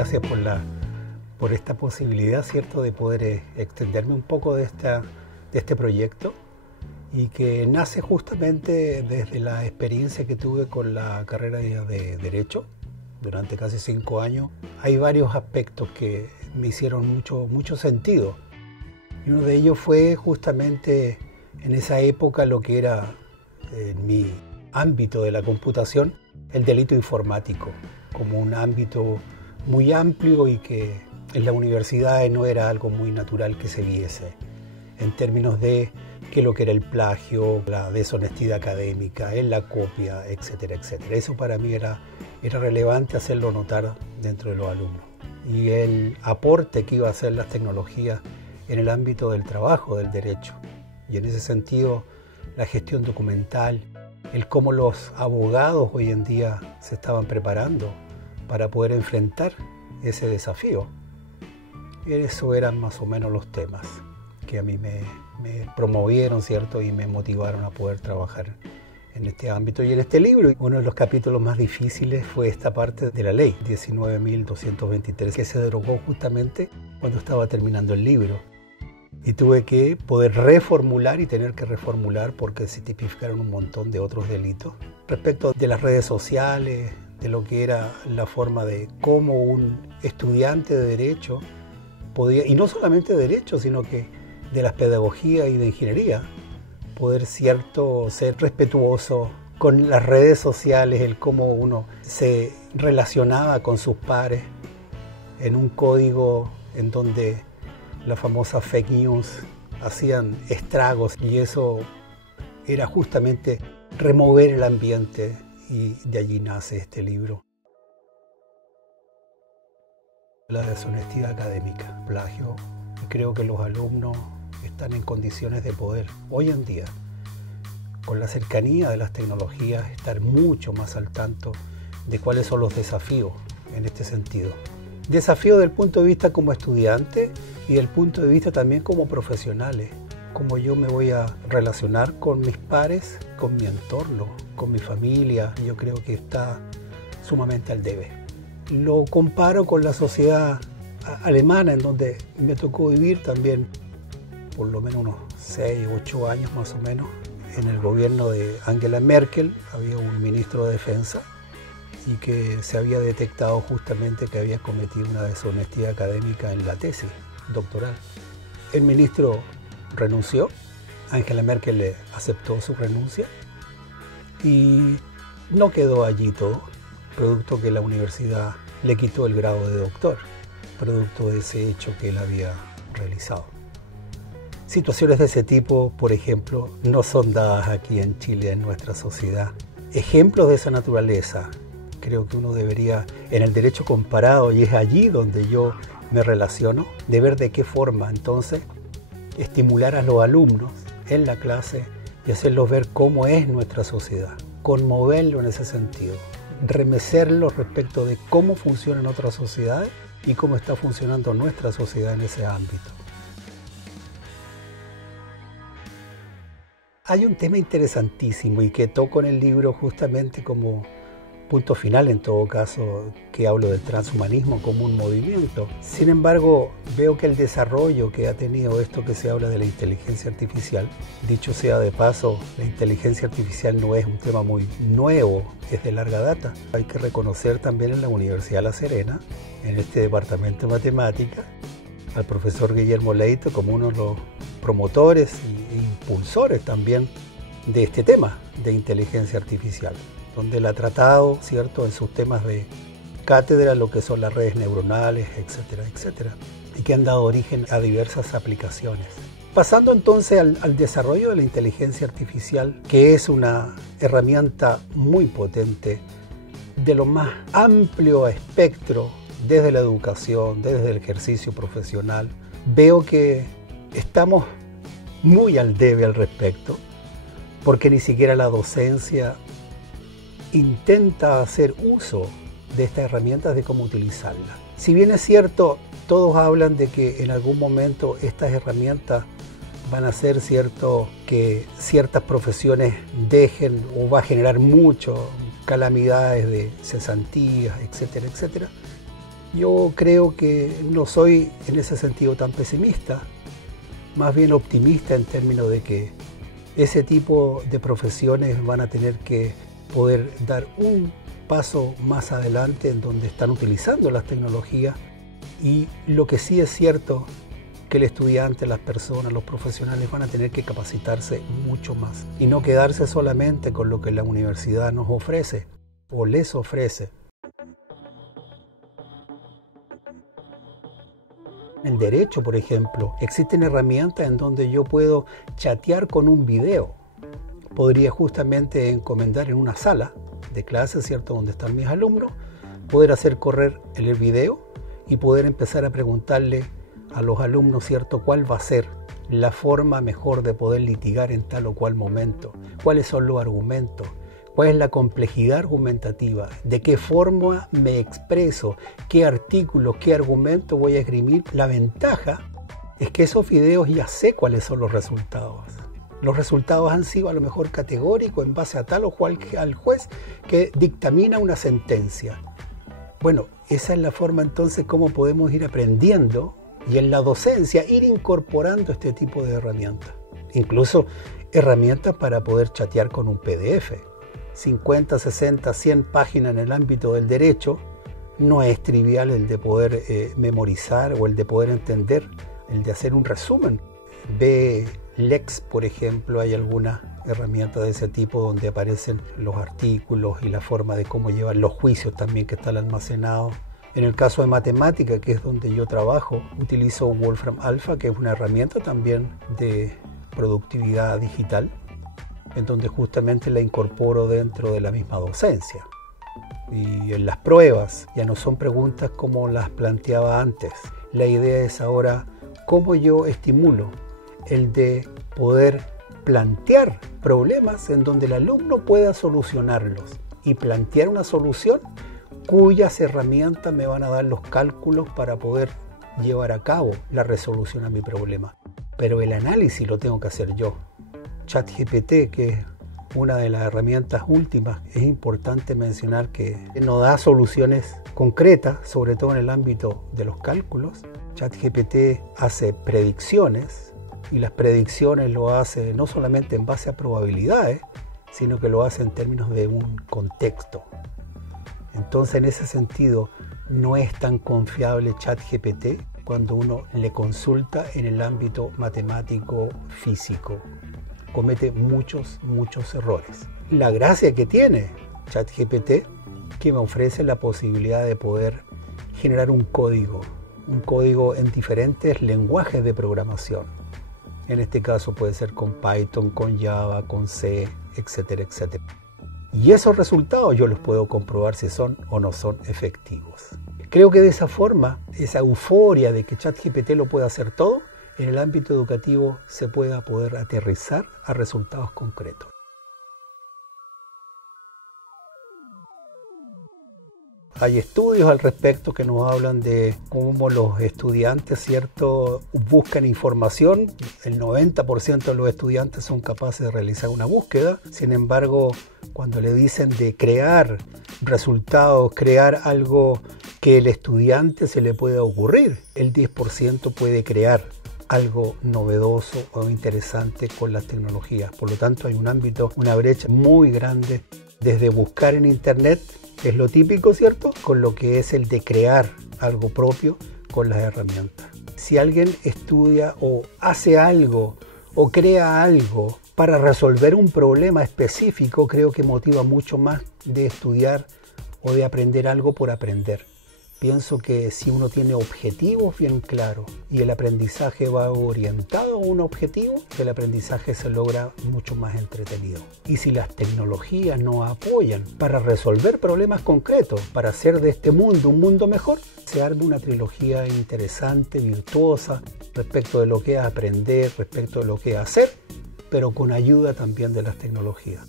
gracias por esta posibilidad, ¿cierto?, de poder extenderme un poco de este proyecto, y que nace justamente desde la experiencia que tuve con la carrera de Derecho durante casi 5 años. Hay varios aspectos que me hicieron mucho sentido, y uno de ellos fue justamente en esa época lo que era en mi ámbito de la computación el delito informático, como un ámbito muy amplio y que en la universidad no era algo muy natural que se viese, en términos de qué lo que era el plagio, la deshonestidad académica, en la copia, etcétera, etcétera. Eso para mí era relevante hacerlo notar dentro de los alumnos. Y el aporte que iba a hacer las tecnologías en el ámbito del trabajo, del derecho. Y en ese sentido, la gestión documental, el cómo los abogados hoy en día se estaban preparando para poder enfrentar ese desafío. Eso eran más o menos los temas que a mí me promovieron, ¿cierto?, y me motivaron a poder trabajar en este ámbito y en este libro. Uno de los capítulos más difíciles fue esta parte de la ley 19.223, que se derogó justamente cuando estaba terminando el libro. Y tuve que poder reformular y tener que reformular porque se tipificaron un montón de otros delitos respecto de las redes sociales, de lo que era la forma de cómo un estudiante de Derecho podía, y no solamente de Derecho, sino que de las pedagogías y de ingeniería, poder ser respetuoso con las redes sociales, el cómo uno se relacionaba con sus pares en un código en donde la famosa fake news hacían estragos, y eso era justamente remover el ambiente, y de allí nace este libro. La deshonestidad académica, plagio, y creo que los alumnos están en condiciones de poder, hoy en día, con la cercanía de las tecnologías, estar mucho más al tanto de cuáles son los desafíos en este sentido. Desafío del punto de vista como estudiante y del punto de vista también como profesionales. Cómo yo me voy a relacionar con mis pares, con mi entorno, con mi familia. Yo creo que está sumamente al debe. Lo comparo con la sociedad alemana, en donde me tocó vivir también por lo menos unos 6, 8 años más o menos. En el gobierno de Angela Merkel había un ministro de defensa y que se había detectado justamente que había cometido una deshonestidad académica en la tesis doctoral. El ministro renunció, Angela Merkel le aceptó su renuncia y no quedó allí todo, producto que la universidad le quitó el grado de doctor, producto de ese hecho que él había realizado. Situaciones de ese tipo, por ejemplo, no son dadas aquí en Chile, en nuestra sociedad. Ejemplos de esa naturaleza, creo que uno debería, en el derecho comparado, y es allí donde yo me relaciono, de ver de qué forma entonces estimular a los alumnos en la clase y hacerlos ver cómo es nuestra sociedad, conmoverlo en ese sentido, remecerlo respecto de cómo funcionan otras sociedades y cómo está funcionando nuestra sociedad en ese ámbito. Hay un tema interesantísimo y que toco en el libro justamente como punto final, en todo caso, que hablo del transhumanismo como un movimiento. Sin embargo, veo que el desarrollo que ha tenido esto que se habla de la inteligencia artificial, dicho sea de paso, la inteligencia artificial no es un tema muy nuevo, es de larga data. Hay que reconocer también en la Universidad La Serena, en este departamento de matemáticas, al profesor Guillermo Leito como uno de los promotores e impulsores también de este tema de inteligencia artificial, donde él ha tratado, ¿cierto?, en sus temas de cátedra, lo que son las redes neuronales, etcétera, etcétera, y que han dado origen a diversas aplicaciones. Pasando entonces al desarrollo de la inteligencia artificial, que es una herramienta muy potente, de lo más amplio espectro, desde la educación, desde el ejercicio profesional, veo que estamos muy al debe al respecto, porque ni siquiera la docencia intenta hacer uso de estas herramientas, de cómo utilizarlas. Si bien es cierto, todos hablan de que en algún momento estas herramientas van a hacer cierto que ciertas profesiones dejen, o va a generar mucho calamidades de cesantías, etcétera, etcétera. Yo creo que no soy en ese sentido tan pesimista, más bien optimista en términos de que ese tipo de profesiones van a tener que poder dar un paso más adelante en donde están utilizando las tecnologías, y lo que sí es cierto que el estudiante, las personas, los profesionales van a tener que capacitarse mucho más y no quedarse solamente con lo que la universidad nos ofrece o les ofrece. En derecho, por ejemplo, existen herramientas en donde yo puedo chatear con un video. Podría justamente encomendar en una sala de clases, ¿cierto?, donde están mis alumnos, poder hacer correr el video y poder empezar a preguntarle a los alumnos, ¿cierto?, cuál va a ser la forma mejor de poder litigar en tal o cual momento, cuáles son los argumentos, cuál es la complejidad argumentativa, de qué forma me expreso, qué artículos, qué argumentos voy a esgrimir. La ventaja es que esos videos ya sé cuáles son los resultados. Los resultados han sido a lo mejor categóricos en base a tal o cual al juez que dictamina una sentencia. Bueno, esa es la forma entonces como podemos ir aprendiendo y en la docencia ir incorporando este tipo de herramientas. Incluso herramientas para poder chatear con un PDF. 50, 60, 100 páginas en el ámbito del derecho, no es trivial el de poder memorizar o el de poder entender, el de hacer un resumen. Lex, por ejemplo, hay algunas herramientas de ese tipo donde aparecen los artículos y la forma de cómo llevar los juicios también que están almacenados. En el caso de matemática, que es donde yo trabajo, utilizo Wolfram Alpha, que es una herramienta también de productividad digital, en donde justamente la incorporo dentro de la misma docencia. Y en las pruebas ya no son preguntas como las planteaba antes. La idea es ahora cómo yo estimulo el de poder plantear problemas en donde el alumno pueda solucionarlos y plantear una solución cuyas herramientas me van a dar los cálculos para poder llevar a cabo la resolución a mi problema. Pero el análisis lo tengo que hacer yo. ChatGPT, que es una de las herramientas últimas, es importante mencionar que nos da soluciones concretas, sobre todo en el ámbito de los cálculos. ChatGPT hace predicciones y las predicciones lo hace no solamente en base a probabilidades, sino que lo hace en términos de un contexto. Entonces, en ese sentido, no es tan confiable ChatGPT cuando uno le consulta en el ámbito matemático físico. Comete muchos errores. La gracia que tiene ChatGPT, que me ofrece la posibilidad de poder generar un código en diferentes lenguajes de programación. En este caso puede ser con Python, con Java, con C, etcétera, etcétera. Y esos resultados yo los puedo comprobar si son o no son efectivos. Creo que de esa forma, esa euforia de que ChatGPT lo puede hacer todo, en el ámbito educativo se pueda poder aterrizar a resultados concretos. Hay estudios al respecto que nos hablan de cómo los estudiantes, ¿cierto?, buscan información. El 90% de los estudiantes son capaces de realizar una búsqueda. Sin embargo, cuando le dicen de crear resultados, crear algo que el estudiante se le pueda ocurrir, el 10% puede crear algo novedoso o interesante con las tecnologías. Por lo tanto, hay un ámbito, una brecha muy grande desde buscar en Internet, que es lo típico, ¿cierto?, con lo que es el de crear algo propio con las herramientas. Si alguien estudia o hace algo o crea algo para resolver un problema específico, creo que motiva mucho más de estudiar o de aprender algo por aprender. Pienso que si uno tiene objetivos bien claros y el aprendizaje va orientado a un objetivo, el aprendizaje se logra mucho más entretenido. Y si las tecnologías nos apoyan para resolver problemas concretos, para hacer de este mundo un mundo mejor, se arma una trilogía interesante, virtuosa, respecto de lo que es aprender, respecto de lo que es hacer, pero con ayuda también de las tecnologías.